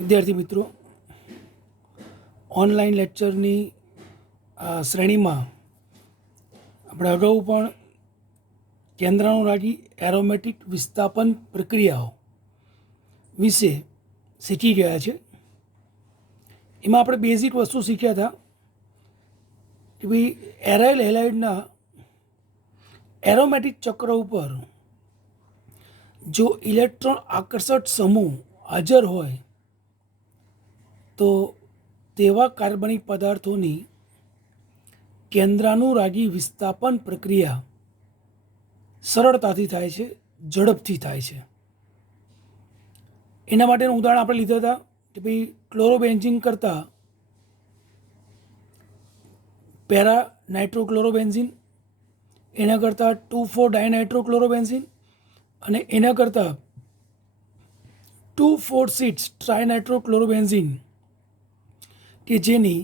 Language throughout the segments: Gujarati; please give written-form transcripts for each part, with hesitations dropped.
વિદ્યાર્થી મિત્રો, ઓનલાઈન લેક્ચરની આ શ્રેણીમાં આપણે અગાઉ પણ કેન્દ્રાનુરાગી એરોમેટિક વિસ્થાપન પ્રક્રિયાઓ વિશે શીખી ગયા છે. એમાં આપણે બેઝિક વસ્તુ શીખ્યા હતા કે ભાઈ એરાઇલ હેલાઇડના એરોમેટિક ચક્ર ઉપર જો ઇલેક્ટ્રોન આકર્ષક સમૂહ હાજર હોય તો તેવા કાર્બનિક પદાર્થોની કેન્દ્રાનુરાગી વિસ્થાપન પ્રક્રિયા સરળતાથી થાય છે, ઝડપથી થાય છે. એના માટેનું ઉદાહરણ આપણે લીધા હતા કે ભાઈ ક્લોરોબેન્ઝીન કરતાં પેરા નાઇટ્રોક્લોરોબેન્ઝીન, એના કરતાં 2,4 ડાયનાઇટ્રોક્લોરોબેન્ઝીન અને એના કરતાં 2,4,6 ટ્રાયનાઇટ્રોક્લોરોબેન્ઝીન કે જેની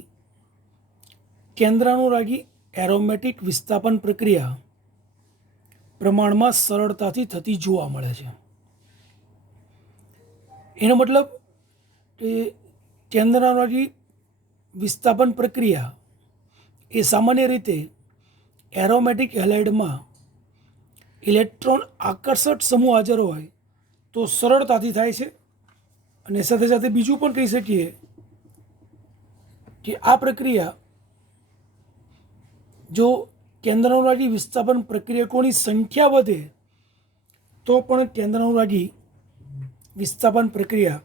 કેન્દ્રાનુરાગી એરોમેટિક વિસ્થાપન પ્રક્રિયા પ્રમાણમાં સરળતાથી થતી જોવા મળે છે. એનો મતલબ કે કેન્દ્રાનુરાગી વિસ્થાપન પ્રક્રિયા એ સામાન્ય રીતે એરોમેટિક હેલાઇડમાં ઇલેક્ટ્રોન આકર્ષક સમૂહ હાજર હોય તો સરળતાથી થાય છે. અને સાથે સાથે બીજું પણ કહી શકીએ કે આ પ્રક્રિયા જો કેન્દ્રાનુરાગી વિસ્થાપન પ્રક્રિયકોની સંખ્યા વધે તો પણ કેન્દ્રાનુરાગી વિસ્થાપન પ્રક્રિયા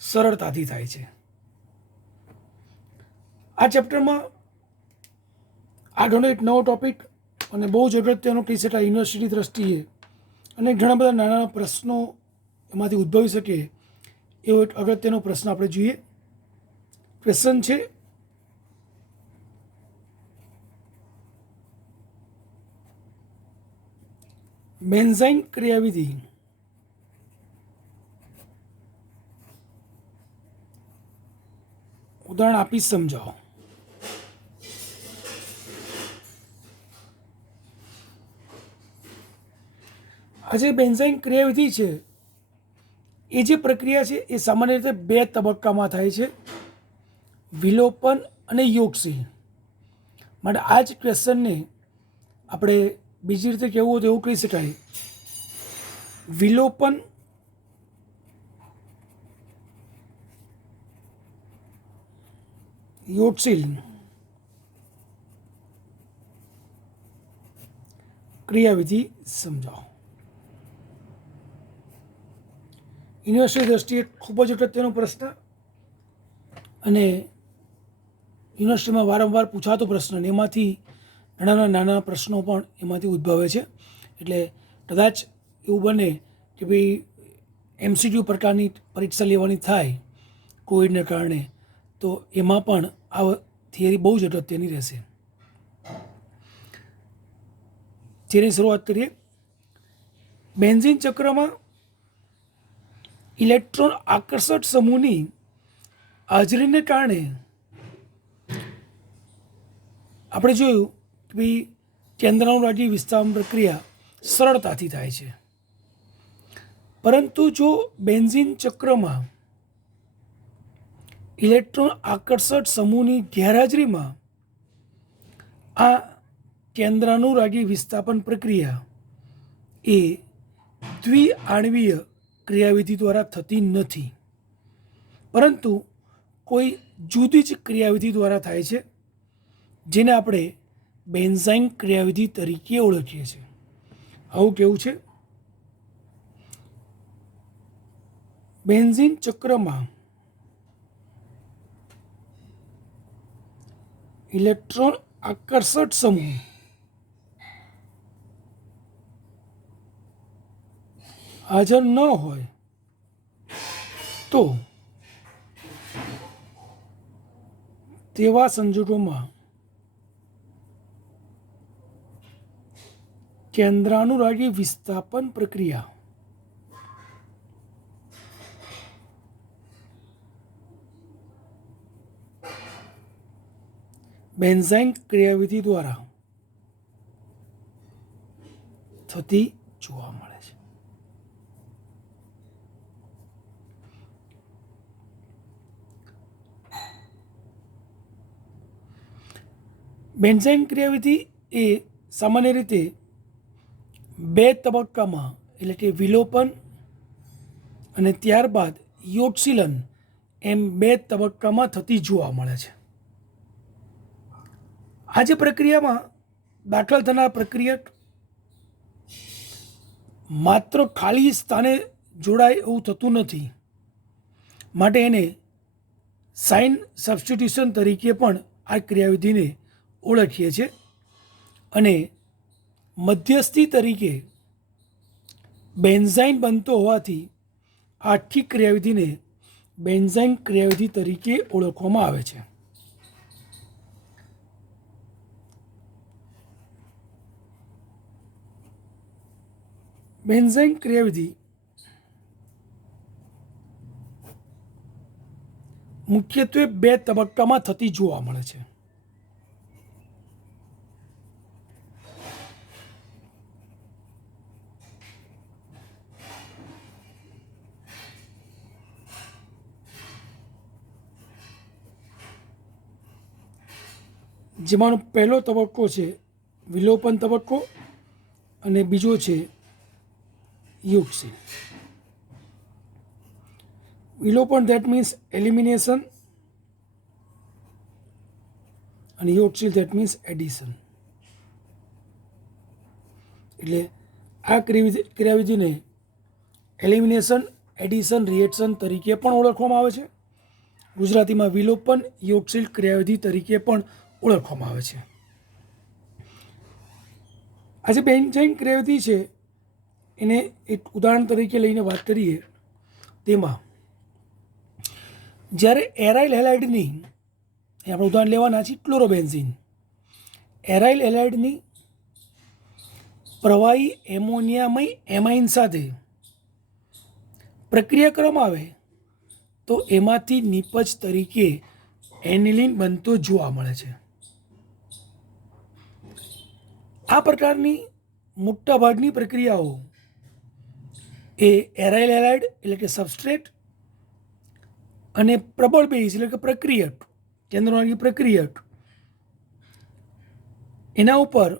સરળતાથી થાય છે. આ ચેપ્ટરમાં આગળનો એક નવો ટોપિક અને બહુ જ અગત્યનો કહી શકાય યુનિવર્સિટી દ્રષ્ટિએ, અને ઘણા બધા નાના નાના પ્રશ્નો એમાંથી ઉદ્ભવી શકે એવો એક અગત્યનો પ્રશ્ન આપણે જોઈએ. ક્વેશ્ચન છે, બેન્ઝાઇન ક્રિયાવિધિ ઉદાહરણ આપી સમજાવો. આ જે બેન્ઝાઇન ક્રિયાવિધિ છે એ જે પ્રક્રિયા છે એ સામાન્ય રીતે 2 તબક્કામાં થાય છે, વિલોપન અને યોગશીલ. માટે આ જ ક્વેશ્ચનને આપણે બીજી રીતે કહેવું હોય તો એવું કહી શકાય, વિલોપન યોગશીલ ક્રિયાવિધિ સમજાવો. યુનિવર્સિટી દ્રષ્ટિએ ખૂબ જ અગત્યનો પ્રશ્ન અને યુનિવર્સિટીમાં વારંવાર પૂછાતો પ્રશ્ન, અને એમાંથી નાના નાના પ્રશ્નો પણ એમાંથી ઉદ્ભવે છે. એટલે કદાચ એવું બને કે ભાઈ MCQ પ્રકારની પરીક્ષા લેવાની થાય કોવિડને કારણે, તો એમાં પણ આ થિયરી બહુ જ અગત્યની રહેશે. જેની શરૂઆત કરીએ. બેન્ઝીન ચક્રમાં ઇલેક્ટ્રોન આકર્ષક સમૂહની હાજરીને કારણે આપણે જોયું કે ભાઈ કેન્દ્રાનુરાગી વિસ્થાપન પ્રક્રિયા સરળતાથી થાય છે. પરંતુ જો બેન્ઝીન ચક્રમાં ઇલેક્ટ્રોન આકર્ષક સમૂહની ગેરહાજરીમાં આ કેન્દ્રાનુરાગી વિસ્થાપન પ્રક્રિયા એ દ્વિઆણવીય ક્રિયાવિધિ દ્વારા થતી નથી, પરંતુ કોઈ જુદી જ ક્રિયાવિધિ દ્વારા થાય છે, જેને આપણે બેન્ઝાઇન ક્રિયાવિધિ તરીકે ઓળખીએ છીએ. આવું કેવું છે, બેન્ઝીન ચક્રમાં ઇલેક્ટ્રોન આકર્ષક સમૂહ હાજર ન હોય તો તેવા સંજોગોમાં કેન્દ્રાનુરાગી વિસ્થાપન પ્રક્રિયા બેન્ઝાઇન ક્રિયાવિધિ દ્વારા થતી જોવા મળે છે. બેન્ઝાઇન ક્રિયાવિધિ એ સામાન્ય રીતે બે તબક્કામાં એટલે કે વિલોપન અને ત્યારબાદ યોગશીલન એમ બે તબક્કામાં થતી જોવા મળે છે. આ જે પ્રક્રિયામાં દાખલ થનાર પ્રક્રિયક માત્ર ખાલી સ્થાને જોડાય એવું થતું નથી, માટે એને સાઇન સબસ્ટિટ્યુશન તરીકે પણ આ ક્રિયાવિધિને ઓળખીએ છીએ. અને મધ્યસ્થી તરીકે બેન્ઝાઇન બનતો હોવાથી આખી ક્રિયાવિધિને બેન્ઝાઇન ક્રિયાવિધિ તરીકે ઓળખવામાં આવે છે. બેન્ઝાઇન ક્રિયાવિધિ મુખ્યત્વે બે તબક્કામાં થતી જોવા મળે છે. જેમાંનો પહેલો તબક્કો છે વિલોપન તબક્કો અને બીજો છે યોગશીલ. વિલોપન ધેટ મીન્સ એલિમિનેશન અને યોગશીલ ધેટ મીન્સ એડિશન. એટલે આ ક્રિયાવિધિને એલિમિનેશન, એડિશન, રિએક્શન તરીકે પણ ઓળખવામાં આવે છે. ગુજરાતીમાં વિલોપન, યોગશીલ ક્રિયાવિધિ તરીકે પણ ઓળખવામાં આવે છે. આ જે બેન્ઝાઇન ક્રિયાવિધિ છે એને એક ઉદાહરણ તરીકે લઈને વાત કરીએ, તેમાં જ્યારે એરાઇલ હેલાઇડની આપણે ઉદાહરણ લેવાના છીએ ક્લોરોબેન્ઝીન. એરાઇલ હેલાઇડની પ્રવાહી એમોનિયામય એમાઇન સાથે પ્રક્રિયા કરવામાં આવે તો એમાંથી નિપજ તરીકે એનિલિન બનતો જોવા મળે છે. આ પ્રકારની મોટાભાગની પ્રક્રિયાઓ એ એરાઇલ હેલાઇડ એટલે કે સબસ્ટ્રેટ અને પ્રબળ બેઝ એટલે કે પ્રક્રિયક, કેન્દ્રવાળી પ્રક્રિયક એના ઉપર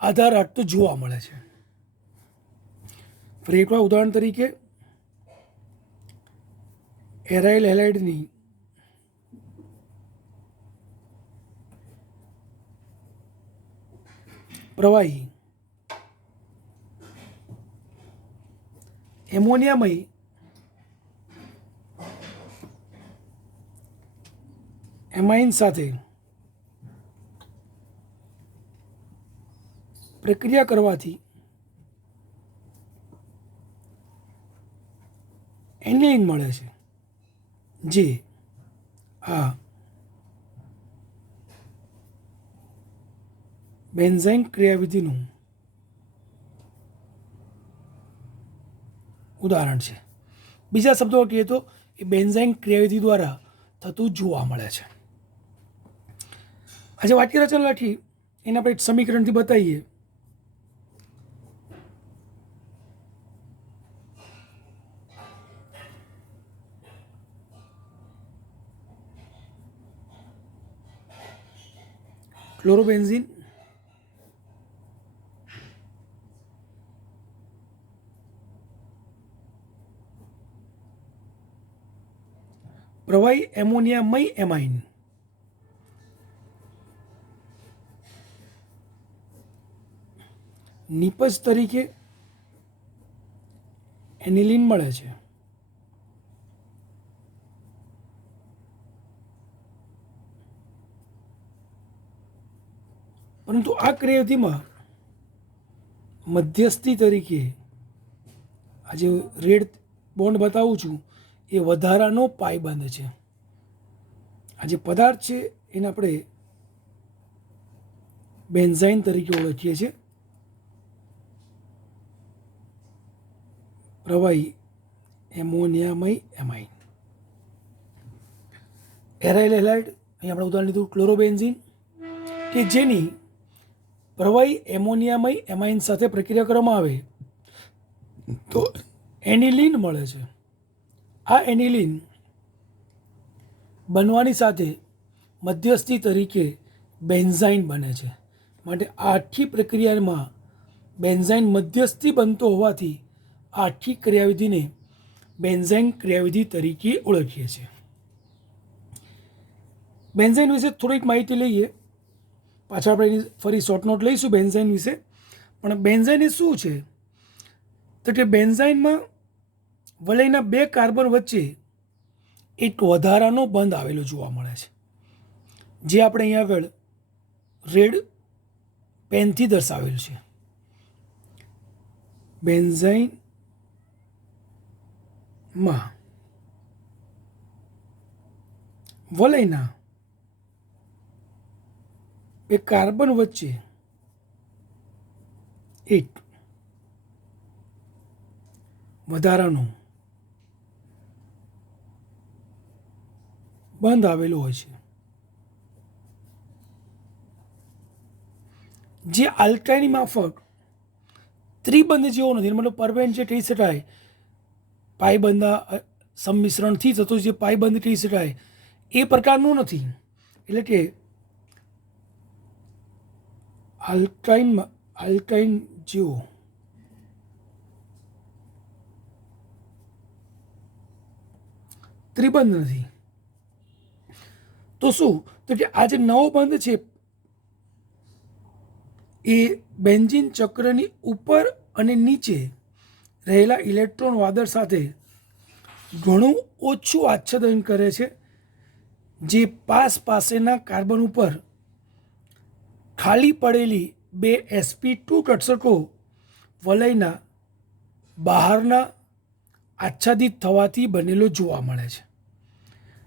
આધાર રાખતો જોવા મળે છે. ફરી એકવાર ઉદાહરણ તરીકે એરાઇલ હેલાઇડની પ્રવાહી એમોનિયામય એમાઇન સાથે પ્રક્રિયા કરવાથી એનિલિન મળે છે, જે આ બેન્ઝાઇન ક્રિયાવિધિનું ઉદાહરણ છે. બીજા શબ્દોમાં કહીએ તો એ બેન્ઝાઇન ક્રિયાવિધિ દ્વારા થતું જોવા મળે છે. આજે વાક્ય રચના લખી એને આપણે એક સમીકરણથી બતાવીએ. ક્લોરોબેન્ઝીન પ્રવાહી એમોનિયામય એમાઇન નિપજ તરીકે એનિલિન મળે છે. પરંતુ આ ક્રિયાવિધિમાં મધ્યસ્થી તરીકે આ જે રેડ બોન્ડ બતાવું છું એ વધારાનો પાયબંધ છે. આ જે પદાર્થ છે એને આપણે બેન્ઝાઇન તરીકે ઓળખીએ છીએ. પ્રવાહી એમોનિયામય એમાઇન. એરાઇલ હેલાઇડ અહીં આપણે ઉદાહરણ લીધું ક્લોરોબેન્ઝીન, કે જેની પ્રવાહી એમોનિયામય એમાઇન સાથે પ્રક્રિયા કરવામાં આવે તો એનિલિન મળે છે. આ એનિલિન બનવાની સાથે મધ્યસ્થી તરીકે બેન્ઝાઇન બને છે. માટે આ આખી પ્રક્રિયામાં બેન્ઝાઇન મધ્યસ્થી બનતો હોવાથી આ આખી ક્રિયાવિધિને બેન્ઝાઇન ક્રિયાવિધિ તરીકે ઓળખીએ છીએ. બેન્ઝાઇન વિશે થોડીક માહિતી લઈએ. પાછળ આપણે એની ફરી શોર્ટ નોટ લઈશું બેન્ઝાઇન વિશે. પણ બેન્ઝાઇન એ શું છે? તો કે બેન્ઝાઇનમાં વલયના 2 કાર્બન વચ્ચે એક વધારાનો બંધ આવેલો જોવા મળે છે, જે આપણે અહીંયા આગળ રેડ પેનથી દર્શાવેલ છે. બેન્ઝાઇનમાં વલયના 2 કાર્બન વચ્ચે એક વધારાનો બંધ આવેલો હોય છે, જે આલ્કાઇની માફક ત્રિબંધ જેવો નથી. મતલબ પરમેન્ટ જે કહી શકાય, પાયબંધના સંમિશ્રણથી થતો જે પાયબંધ કહી શકાય એ પ્રકારનું નથી. એટલે કે આલ્કાઇન જેવો ત્રિબંધ નથી. તો શું? તો કે આ જે નવો બંધ છે એ બેન્ઝીન ચક્રની ઉપર અને નીચે રહેલા ઇલેક્ટ્રોન વાદળ સાથે ઘણું ઓછું આચ્છાદન કરે છે, જે પાસેના કાર્બન ઉપર ખાલી પડેલી 2 sp2 કક્ષકો વલયના બહારના આચ્છાદિત થવાથી બનેલો જોવા મળે છે.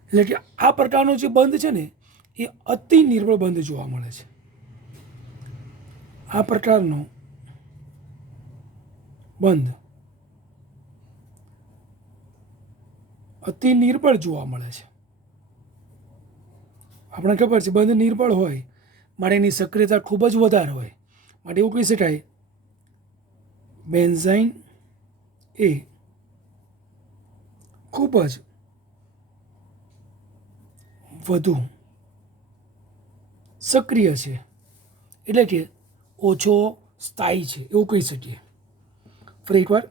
એટલે કે આ પ્રકારનો જે બંધ છે ને એ અતિ નિર્બળ બંધ જોવા મળે છે. આ પ્રકારનો બંધ અતિ નિર્બળ જોવા મળે છે. આપણે ખબર છે બંધ નિર્બળ હોય માટે એની સક્રિયતા ખૂબ જ વધારે હોય. માટે એવું કહી શકાય બેન્ઝાઇન એ ખૂબ જ વધુ સક્રિય છે, એટલે કે ઓછો સ્થાયી છે એવું કહી શકીએ. ફરી એકવાર,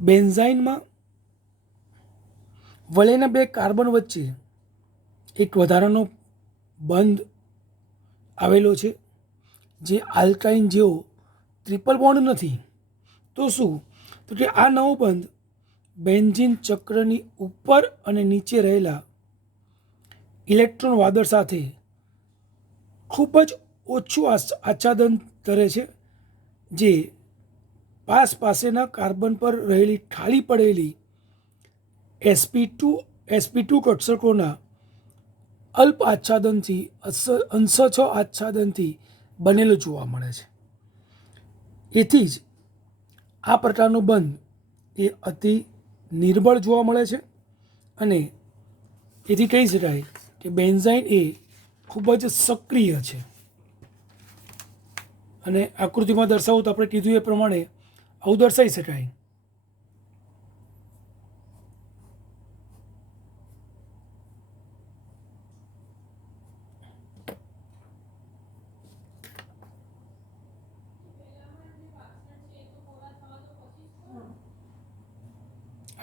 બેન્ઝાઇનમાં વલયના 2 કાર્બન વચ્ચે એક વધારાનો બંધ આવેલો છે, જે આલ્કાઇન જેવો ટ્રિપલ બોન્ડ નથી. તો શું? તો કે આ નવો બંધ બેન્ઝીન ચક્રની ઉપર અને નીચે રહેલા ઇલેક્ટ્રોન વાદળ સાથે ખૂબ જ ઓછું આચ્છાદન કરે છે, જે પાસેના કાર્બન પર રહેલી ખાલી પડેલી sp2 કક્ષકોના અલ્પ આચ્છાદનથી અંશછ આચ્છાદનથી બનેલો જોવા મળે છે. એથી જ આ પ્રકારનો બંધ એ અતિ નિર્બળ જોવા મળે છે અને એથી કહી શકાય કે બેન્ઝાઇન એ ખૂબ જ સક્રિય છે. અને આકૃતિમાં દર્શાવું તો આપણે કીધું એ પ્રમાણે આવું દર્શાવી શકાય.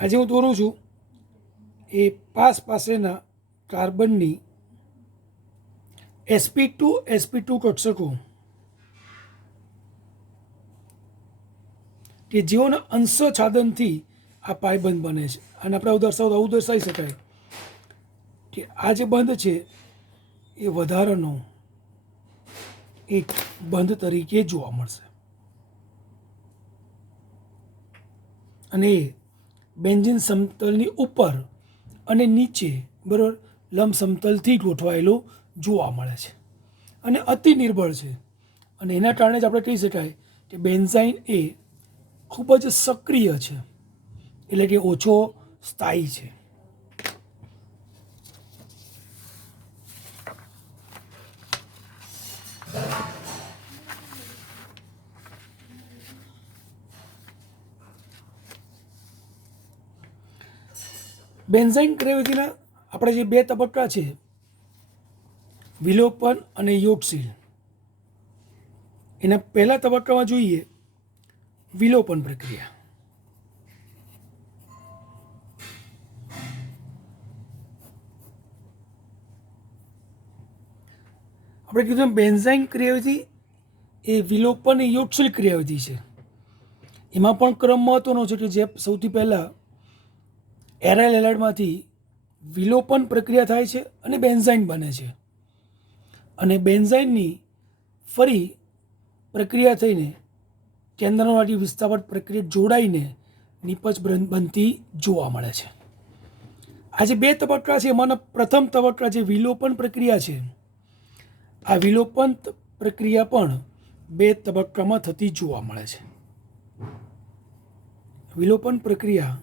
આજે હું દોરું છું એ પાસેના કાર્બનની sp2 કક્ષકો કે જેઓના અંશછાદનથી આ પાયબંધ બને છે. અને આપણે આવું દર્શાવી શકાય કે આ જે બંધ છે એ વધારાનો એક બંધ તરીકે જોવા મળશે અને એ બેન્ઝીન સમતલની ઉપર અને નીચે બરાબર લંબ સમતલથી ગોઠવાયેલો જોવા મળે છે અને અતિ નિર્બળ છે. અને એના કારણે જ આપણે કહી શકાય કે બેન્ઝાઇન એ ખૂબ જ સક્રિય છે, એટલે કે ઓછો સ્થાયી છે. બેન્ઝાઇન ક્રિયાવિધિના આપણે જે 2 તબક્કા છે વિલોપન અને યોગશીલ. એના પહેલા તબક્કામાં જોઈએ વિલોપન પ્રક્રિયા. આપણે કીધું બેન્ઝાઇન ક્રિયાવિધિ એ વિલોપન એ યોગશીલ ક્રિયાવિધિ છે. એમાં પણ ક્રમ મહત્વનો છે કે જે સૌથી પહેલાં એરાઇલ એલાઇડમાંથી વિલોપન પ્રક્રિયા થાય છે અને બેન્ઝાઇન બને છે, અને બેન્ઝાઇનની ફરી પ્રક્રિયા થઈને કેન્દ્રવાળી વિસ્થાપન પ્રક્રિયા જોડાઈને નિપજ બનતી જોવા મળે છે. આ જે 2 તબક્કા છે એમાંનો પ્રથમ તબક્કા જે વિલોપન પ્રક્રિયા છે, આ વિલોપન પ્રક્રિયા પણ 2 તબક્કામાં થતી જોવા મળે છે. વિલોપન પ્રક્રિયા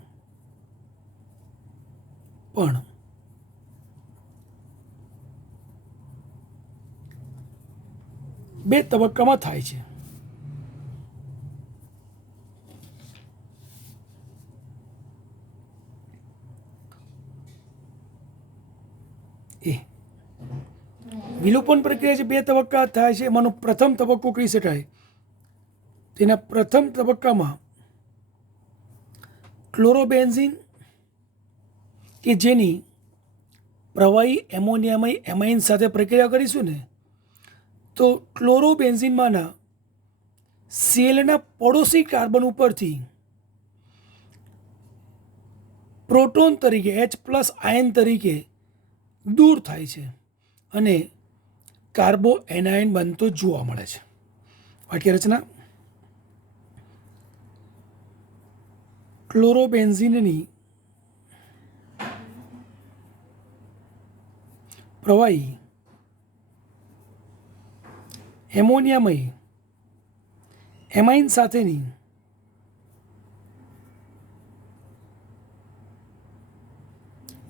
પણ બે તબક્કામાં થાય છે. વિલોપન પ્રક્રિયા જે 2 તબક્કા થાય છે એમાંનો પ્રથમ તબક્કો કહી શકાય. તેના પ્રથમ તબક્કામાં ક્લોરોબેન્ઝીન કે જેની પ્રવાહી એમોનિયામય એમાઇન સાથે પ્રક્રિયા કરીશું ને, તો ક્લોરોબેન્ઝીનમાંના સેલના પડોશી કાર્બન ઉપરથી પ્રોટોન તરીકે H+ આયન તરીકે દૂર થાય છે અને કાર્બો એનાયન બનતો જોવા મળે છે. વાક્ય રચના: ક્લોરોબેન્ઝીનની પ્રવાહી એમોનિયામય એમાઇન સાથેની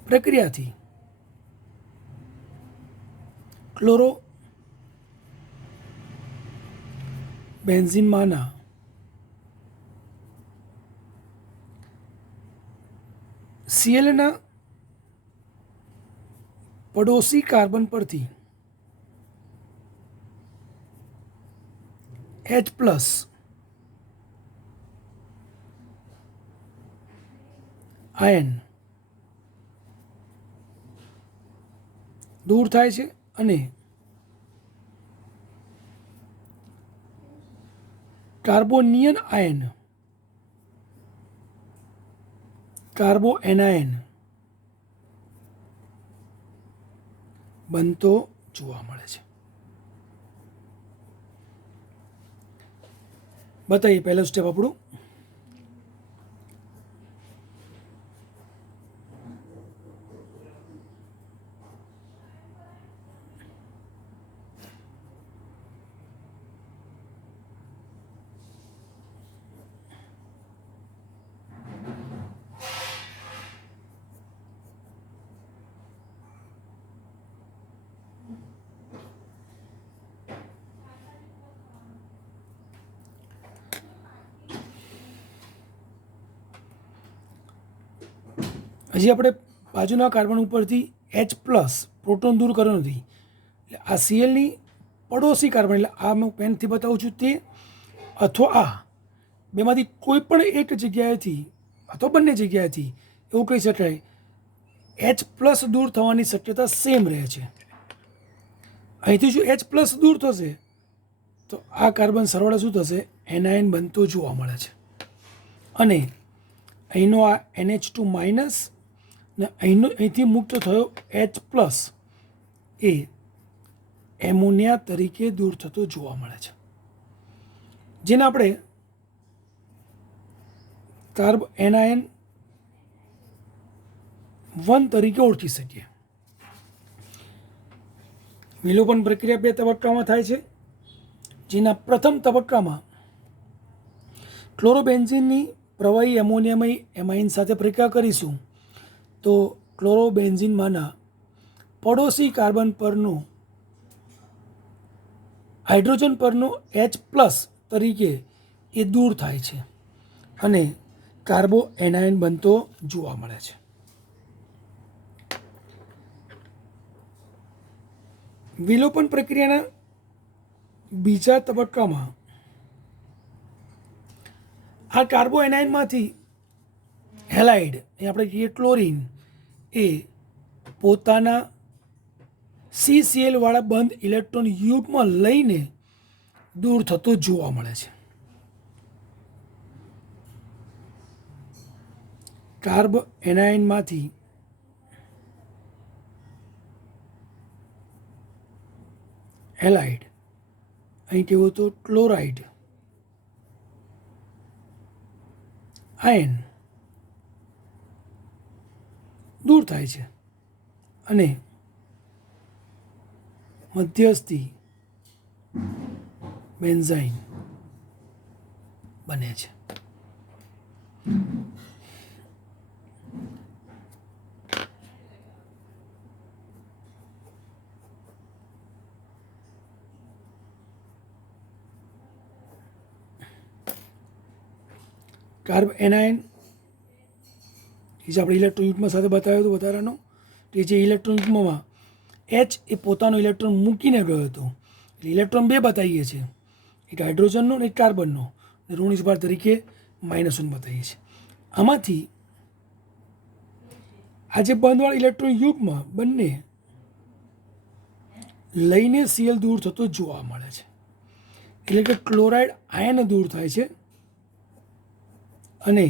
પ્રક્રિયાથી ક્લોરોબેન્ઝીનમાંના સીએલના પડોશી કાર્બન પરથી H+ આયન દૂર થાય છે અને કાર્બોનિયન આયન કાર્બો એનાયન બનતો જોવા મળે છે. બતાવીએ પહેલું સ્ટેપ આપણું. હજી આપણે બાજુના કાર્બન ઉપરથી H+ પ્રોટોન દૂર કર્યો નથી, એટલે આ સીએલની પડોશી કાર્બન, એટલે આ હું પેનથી બતાવું છું તે અથવા આ બેમાંથી કોઈ પણ એક જગ્યાએથી અથવા બંને જગ્યાએથી એવું કહી શકાય H+ દૂર થવાની શક્યતા સેમ રહે છે. અહીંથી જો H+ દૂર થશે તો આ કાર્બન સરવાળે શું થશે, એનાયન બનતો જોવા મળે છે, અને અહીંનો આ NH2- ને અહીંથી મુક્ત થયો H+ એ એમોનિયા તરીકે દૂર થતો જોવા મળે છે, જેને આપણે કાર્બ એનાયન 1 તરીકે ઓળખી શકીએ. વિલોપન પ્રક્રિયા 2 તબક્કામાં થાય છે, જેના પ્રથમ તબક્કામાં ક્લોરોબેન્ઝીનની પ્રવાહી એમોનિયામય એમાઇન સાથે પ્રક્રિયા કરીશું તો ક્લોરોબેન્ઝીનમાંના પડોશી કાર્બન પરનો હાઇડ્રોજન પરનો H+ તરીકે એ દૂર થાય છે અને કાર્બો એનાયન બનતો જોવા મળે છે. વિલોપન પ્રક્રિયાના બીજા તબક્કામાં આ કાર્બોએનાઇનમાંથી હેલાઇડ એ આપણે કહીએ ક્લોરીન એ પોતાના CCl વાળા બંધ ઇલેક્ટ્રોન યુગમાં લઈને દૂર થતો જોવા મળે છે. કાર્બોએનાઇનમાંથી હેલાઇડ, અહીં કહેવું તો ક્લોરાઇડ આયન દૂર થાય છે અને મધ્યસ્થી બેન્ઝાઇન બને છે. કાર્બોએનાઇન જે આપણે ઇલેક્ટ્રોન યુગ્મ સાથે બતાવ્યો હતો વધારાનો, કે જે ઇલેક્ટ્રોન યુગ્મમાં H એ પોતાનો ઇલેક્ટ્રોન મૂકીને ગયો હતો. એટલે ઇલેક્ટ્રોન બે બતાવીએ છીએ, એક હાઇડ્રોજનનો અને એક કાર્બનનો, ઋણ ભાર તરીકે -1 બતાવીએ છીએ. આમાંથી આ જે બંધવાળા ઇલેક્ટ્રોન યુગ્મ બંને લઈને Cl દૂર થતો જોવા મળે છે. એટલે કે ક્લોરાઇડ આયન દૂર થાય છે અને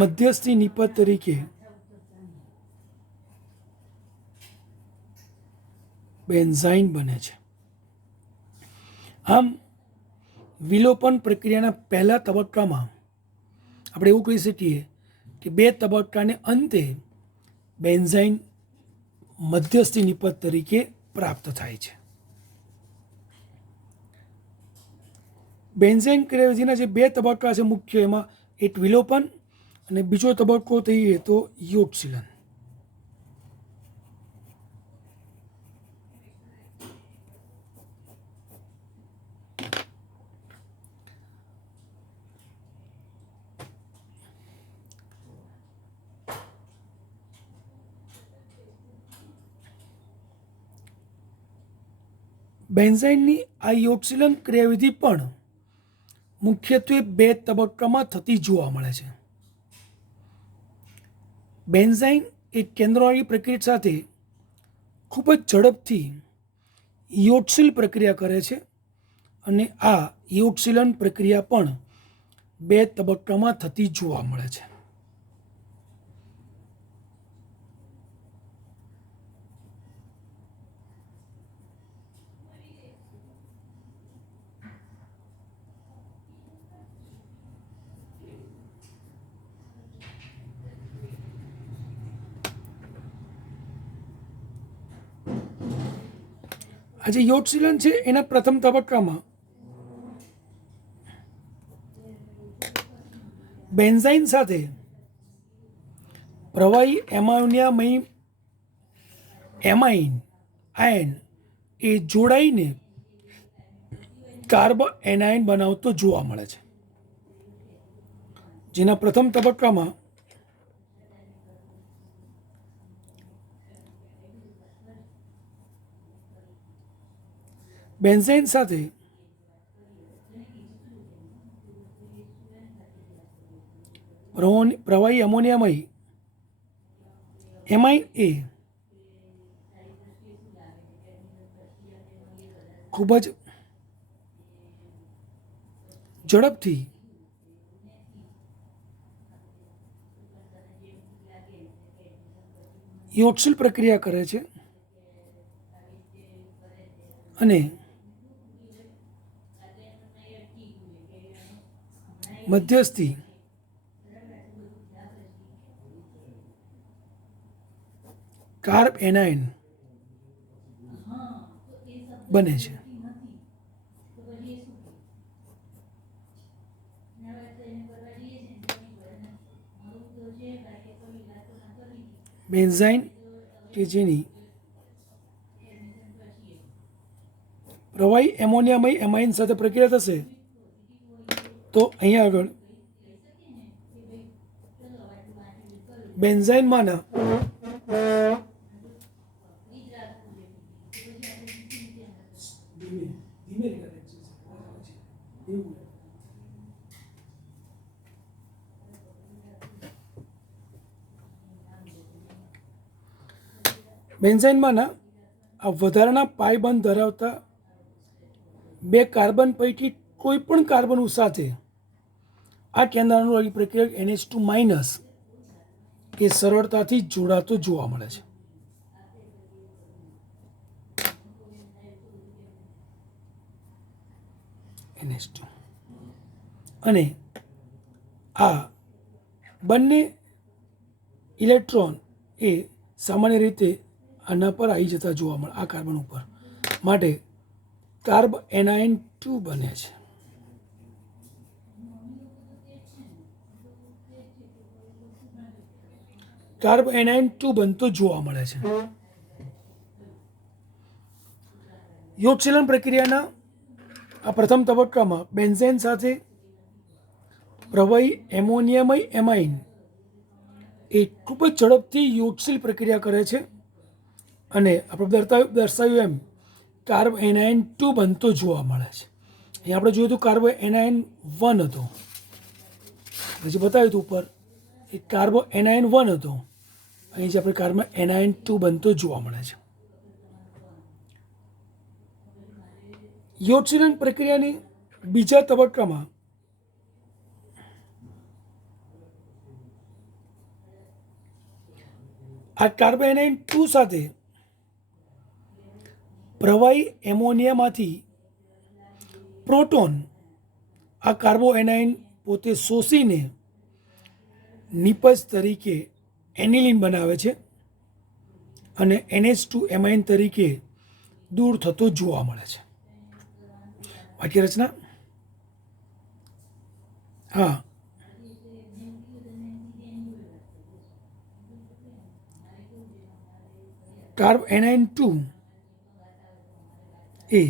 મધ્યસ્થી નિપજ તરીકે બેન્ઝાઇન બને છે. આમ વિલોપન પ્રક્રિયાના પહેલા તબક્કામાં આપણે એવું કહી શકીએ કે બે તબક્કાને અંતે બેન્ઝાઇન મધ્યસ્થી નિપજ તરીકે પ્રાપ્ત થાય છે. બેન્ઝાઇન ક્રિયાવિધિના જે બે તબક્કા છે મુખ્ય, એમાં એક વિલોપન અને બીજો તબક્કો કહીએ તો યોગશીલન. બેન્ઝાઇનની આ યોગશીલન ક્રિયાવિધિ પણ મુખ્યત્વે બે તબક્કામાં થતી જોવા મળે છે. બેન્ઝાઇન એક કેન્દ્રવાળી પ્રક્રિયા સાથે ખૂબ જ ઝડપથી યોગશીલ પ્રક્રિયા કરે છે અને આ યોગશીલન પ્રક્રિયા પણ બે તબક્કામાં થતી જોવા મળે છે. આ જે યોગશીલન છે એના પ્રથમ તબક્કામાં બેન્ઝાઇન સાથે પ્રવાહી એમોનિયામય એમાઇન આયન એ જોડાઈને કાર્બોએનાઇન બનાવતો જોવા મળે છે. જેના પ્રથમ તબક્કામાં બેન્ઝાઇન સાથે પ્રવાહી એમોનિયામય એમાઇન એ ખૂબ જ ઝડપથી યોગશીલ પ્રક્રિયા કરે છે અને મધ્યસ્થી કાર્બોએનાઇન બને છે. બેન્ઝાઇન કે જેની પ્રવાહી એમોનિયામય એમાઇન સાથે પ્રક્રિયા થશે તો અહીંયા આગળ બેન્ઝાઇનમાંના બેન્ઝાઇનમાંના આ વધારાના પાઈ બંધ ધરાવતા બે કાર્બન પૈકી કોઈ પણ કાર્બન સાથે આ કેન્દ્રાણુવાળી પ્રક્રિયા NH2- એ સરળતાથી જોડાતો જોવા મળે છે. NH2 અને આ બંને ઇલેક્ટ્રોન એ સામાન્ય રીતે આના પર આવી જતા જોવા મળે, આ કાર્બન ઉપર, માટે કાર્બ NiN2 બને છે. કાર્બ NiN2 બનતો જોવા મળે છે. યોગશીલન પ્રક્રિયાના આ પ્રથમ તબક્કામાં બેન્ઝેન સાથે પ્રવાહી એમોનિયમય એમાઇન એ ખૂબ જ ઝડપથી યોગશીલ પ્રક્રિયા કરે છે અને આપણે દર્શાવ્યું એમ કાર્બ NiN2 બનતો જોવા મળે છે. અહીં આપણે જોયું હતું કાર્બો NiN1 હતો, પછી બતાવ્યું હતું ઉપર એ કાર્બો NiN1 હતો. અહીં જે આપણે કાર્બન NiN2 બનતો જોવા મળે છે. યોગશીલન પ્રક્રિયાની બીજા તબક્કામાં આ કાર્બન NiN2 સાથે પ્રવાહી એમોનિયામાંથી પ્રોટોન આ કાર્બો એનાઇન પોતે શોષીને નિપજ તરીકે એનિલિન બનાવે છે અને NH2 એમાઇન તરીકે દૂર થતો જોવા મળે છે. વાક્ય રચના. હા, કાર્બ NiN2 એ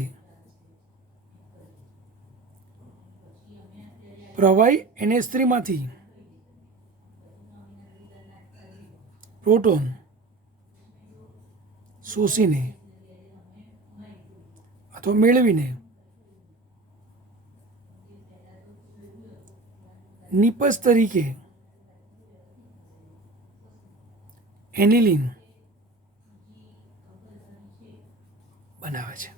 પ્રવાહી NH3 માંથી પ્રોટોન શોષીને અથવા મેળવીને નિપજ તરીકે એનિલિન બનાવે છે.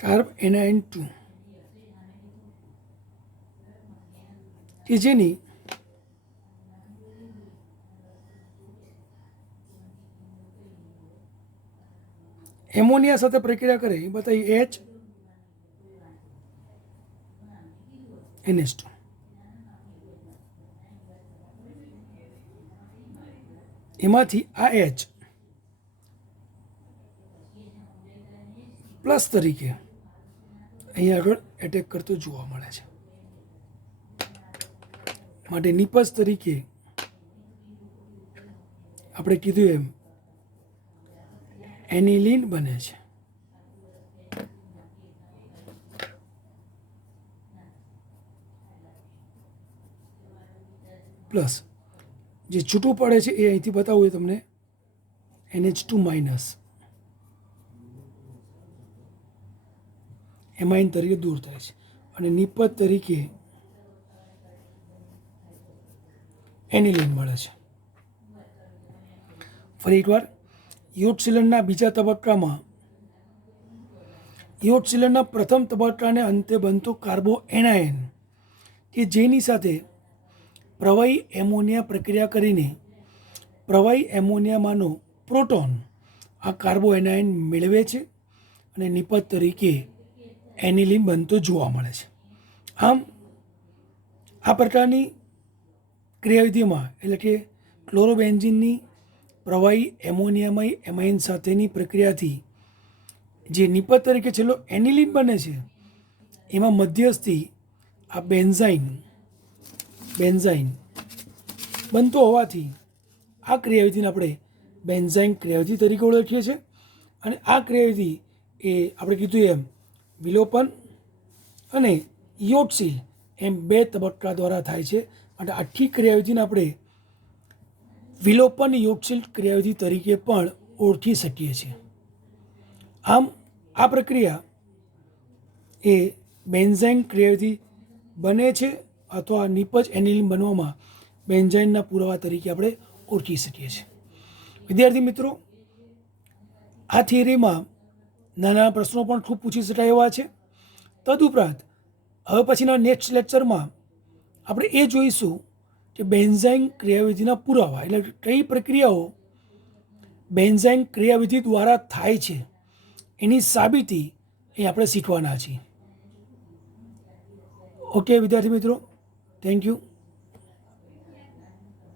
કાર્બ NiN2 કે જેની એમોનિયા સાથે પ્રક્રિયા કરે એ બતાવી NH2. એમાંથી આ H પ્લસ તરીકે અહીં આગળ એટેક કરતો જોવા મળે છે, માટે નિપજ તરીકે આપણે કીધું એમ એનિલિન બને છે. પ્લસ જે છૂટું પડે છે એ અહીંથી બતાવું એ તમને NH2- એમાઇન તરીકે દૂર થાય છે અને નિપજ તરીકે એનિલિન મળે છે. ફરી એકવાર, યોગશીલનના બીજા તબક્કામાં યોગશીલનના પ્રથમ તબક્કાને અંતે બનતો કાર્બો એનાયન કે જેની સાથે પ્રવાહી એમોનિયા પ્રક્રિયા કરીને પ્રવાહી એમોનિયામાંનો પ્રોટોન આ કાર્બો એનાયન મેળવે છે અને નિપજ તરીકે એનિલિન બનતો જોવા મળે છે. આમ આ પ્રકારની ક્રિયાવિધિમાં એટલે કે ક્લોરોબેન્ઝિનની પ્રવાહી એમોનિયામય એમાઇન સાથેની પ્રક્રિયાથી જે નિપજ તરીકે છેલ્લો એનિલિન બને છે એમાં મધ્યસ્થી આ બેન્ઝાઇન બનતો હોવાથી આ ક્રિયાવિધિને આપણે બેન્ઝાઇન ક્રિયાવિધિ તરીકે ઓળખીએ છીએ અને આ ક્રિયાવિધિ એ આપણે કીધું એમ વિલોપન અને ઇયોટસીલ એમ 2 તબક્કા દ્વારા થાય છે. માટે આખી ક્રિયાવિધિને આપણે વિલોપન ઇયોટસીલ ક્રિયાવિધિ તરીકે પણ ઓળખી શકીએ છીએ. આમ આ પ્રક્રિયા એ બેન્ઝાઇન ક્રિયાવિધિ બને છે અથવા નિપજ એનિલિન બનવામાં બેન્ઝાઇનના પુરાવા તરીકે આપણે ઓળખી શકીએ છીએ. વિદ્યાર્થી મિત્રો, આ થિયરીમાં નાના પ્રશ્નો પણ ખૂબ પૂછી શકાય એવા છે. તદુપરાંત હવે પછીના નેક્સ્ટ લેક્ચરમાં આપણે એ જોઈશું કે બેન્ઝાઇન ક્રિયાવિધિના પુરાવા એટલે કઈ પ્રક્રિયાઓ બેન્ઝાઇન ક્રિયાવિધિ દ્વારા થાય છે એની સાબિતી એ આપણે શીખવાના છીએ. ઓકે વિદ્યાર્થી મિત્રો, થેન્ક યુ.